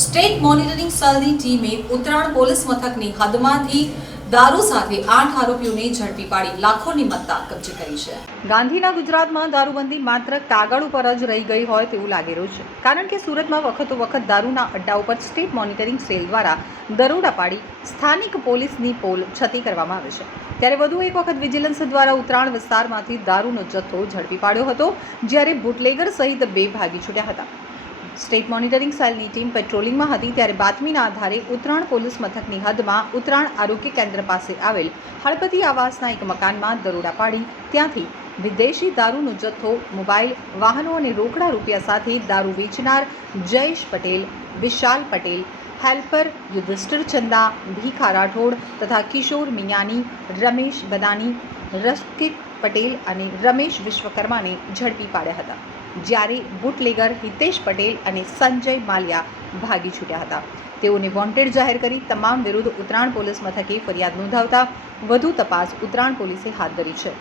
State monitoring સેલની ટીમે Utran police મથકની હદમાંથી દારૂ સાથે 8 આરોપીઓને ઝડપી પાડી લાખોની મત્તા કબજે કરી છે. ગાંધીના ગુજરાતમાં દારૂબંધી માત્ર કાગળ ઉપર જ રહી ગઈ હોય તેવું લાગી રહ્યું છે, કારણ કે સુરતમાં વખતો વખત દારૂના અડ્ડા ઉપર સ્ટેટ મોનિટરિંગ સેલ દ્વારા દરોડા પાડી સ્થાનિક પોલીસની પોલ છતી કરવામાં આવે છે. ત્યારે વધુ એક વખત વિજિલન્સ દ્વારા ઉત્તરાણ વિસ્તારમાંથી દારૂનો જથ્થો ઝડપી પાડ્યો હતો, જ્યારે બુટલેગર સહિત 2 ભાગી છૂટ્યા હતા. સ્ટેટ મોનિટરિંગ સેલની ટીમ પેટ્રોલિંગમાં હતી ત્યારે બાતમીના આધારે ઉત્તરાણ પોલીસ મથકની હદમાં ઉત્તરાણ આરોગ્ય કેન્દ્ર પાસે આવેલ હળપતિ આવાસના એક મકાનમાં દરોડા પાડી ત્યાંથી વિદેશી દારૂનો જથ્થો, મોબાઈલ, વાહનો અને રોકડા રૂપિયા સાથે દારૂ વેચનાર જયેશ પટેલ, વિશાલ પટેલ, હેલ્પર યુધિષ્ઠિર ચંદા, ભીખા રાઠોડ તથા કિશોર મિયાની, રમેશ બદાની, રસ્કિત પટેલ અને રમેશ વિશ્વકર્માને ઝડપી પાડ્યા હતા, જ્યારે બુટલેગર હિતેશ પટેલ અને સંજય માલિયા ભાગી છૂટ્યા હતા. તેઓને વોન્ટેડ જાહેર કરી તમામ વિરુદ્ધ ઉત્તરાણ પોલીસ મથકે ફરિયાદ નોંધાવતા વધુ તપાસ ઉત્તરાણ પોલીસે હાથ ધરી છે.